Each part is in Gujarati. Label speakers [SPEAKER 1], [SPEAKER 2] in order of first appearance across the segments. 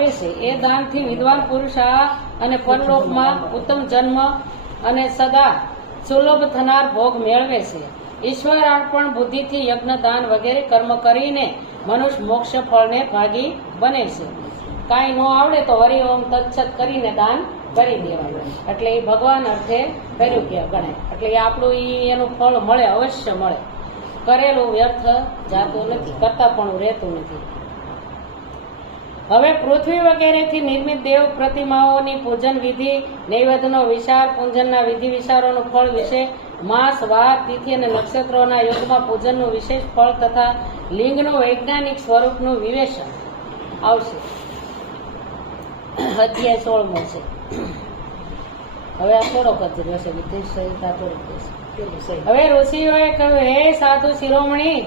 [SPEAKER 1] આપે છે. એ દાનથી વિદ્વાન પુરુષ અને પરલોકમાં ઉત્તમ જન્મ અને સદા સુલભ થનાર ભોગ મેળવે છે. ઈશ્વર અર્પણ બુદ્ધિથી યજ્ઞ, દાન વગેરે કર્મ કરીને મનુષ્ય મોક્ષ ફળને ભાગી બને છે. કાંઈ ન આવડે તો હરિ ઓમ તત્સત કરીને દાન કરી દેવાનું. એટલે એ ભગવાન અર્થે કર્યું કે ગણાય. એટલે આપણું એ એનું ફળ મળે, અવશ્ય મળે. કરેલું વ્યર્થ જાતું નથી, કરતા પણ રહેતું નથી. હવે પૃથ્વી વગેરેથી નિર્મિત દેવ પ્રતિમાઓની પૂજન વિધિ નૈવેદ્યનો વિચાર પૂજનના વિધિ વિચારોનું ફળ વિશે માસ વાર તિથિ અને નક્ષત્રોના યોગમાં પૂજનનું વિશેષ ફળ તથા લિંગનું વૈજ્ઞાનિક સ્વરૂપનું વિવેચન. આવશે. અધ્યાય સોળમો છે. હવે આ થોડોક જ રહેશે વિદેશ સહિત આ થોડુંક રહેશે હવે ઋષિઓએ કહ્યું હે સાધુ શિરોમણી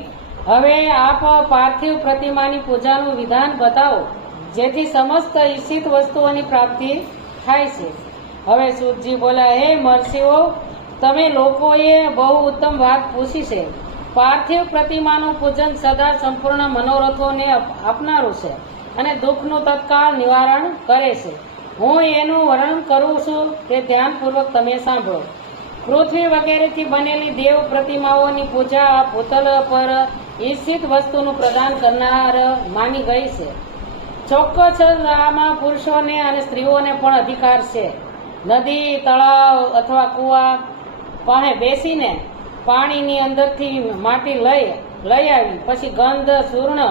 [SPEAKER 1] હવે આપ પાર્થિવ પ્રતિમાની પૂજાનું વિધાન બતાવો. જેથી સમસ્ત ઈચ્છિત વસ્તુઓની પ્રાપ્તિ થાય છે. હવે સુરજી બોલ્યા હે મરસીઓ તમે લોકોએ બહુ ઉત્તમ વાત પૂછી છે. પાર્થિવ પ્રતિમાનું પૂજન સદા સંપૂર્ણ મનોરથોને આપનારું છે અને દુઃખનું તત્કાળ નિવારણ કરે છે. હું એનું વર્ણન કરું છું તે ધ્યાનપૂર્વક તમે સાંભળો. પૃથ્વી વગેરેથી બનેલી દેવ પ્રતિમાઓની પૂજા ભૂતલ પર ઈચ્છિત વસ્તુનું પ્રદાન કરનાર માની ગઈ છે. ચોક્કસ આમાં પુરુષોને અને સ્ત્રીઓને પણ અધિકાર છે. નદી, તળાવ અથવા કુવા પાસે બેસીને પાણીની અંદરથી માટી લઈ લઈ આવી. પછી ગંધ, ચૂર્ણ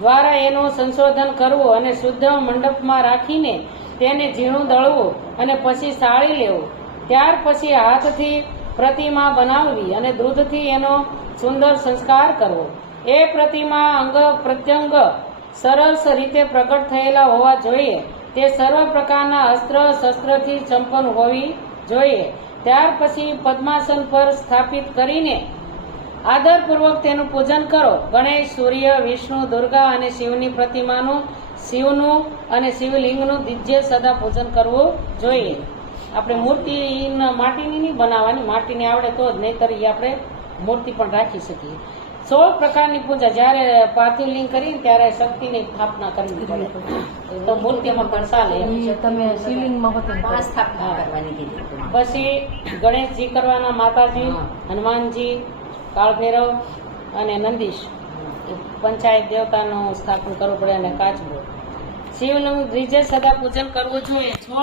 [SPEAKER 1] દ્વારા એનું સંશોધન કરવું અને શુદ્ધ મંડપમાં રાખીને તેને ઝીણું દળવું અને પછી સાળી લેવું. ત્યાર પછી હાથથી પ્રતિમા બનાવવી અને દૂધથી એનો સુંદર સંસ્કાર કરવો. એ પ્રતિમા અંગ પ્રત્યંગ સરસ રીતે પ્રગટ થયેલા હોવા જોઈએ. તે સર્વ પ્રકારના અસ્ત્ર શસ્ત્રથી સંપન્ન હોવી જોઈએ. ત્યાર પછી પદ્માસન પર સ્થાપિત કરીને આદરપૂર્વક તેનું પૂજન કરો. ગણેશ, સૂર્ય, વિષ્ણુ, દુર્ગા અને શિવની પ્રતિમાનું, શિવનું અને શિવલિંગનું દિજ્ય સદા પૂજન કરવું જોઈએ. આપણે મૂર્તિ માટીની નહીં બનાવવાની. માટીની આવડે તો જ, નહીતર ઈ આપણે મૂર્તિ પણ રાખી શકીએ. સોળ પ્રકારની પૂજા. જ્યારે પાર્થિવ લિંગ કરીને ત્યારે શક્તિની સ્થાપના કરવી પડે. તો મૂર્તિમાં પણ ચાલે
[SPEAKER 2] તમે શિવલિંગમાં
[SPEAKER 3] પાંચ સ્થાપના કરવાની કીધી
[SPEAKER 1] પછી ગણેશજી કરવાના માતાજી હનુમાનજી કાળભૈરવ અને નંદીશ. પંચાયત દેવતાનું સ્થાપન કરવું પડે અને કાચબો. શિવનું દ્વિજય સદા પૂજન કરવું જોઈએ.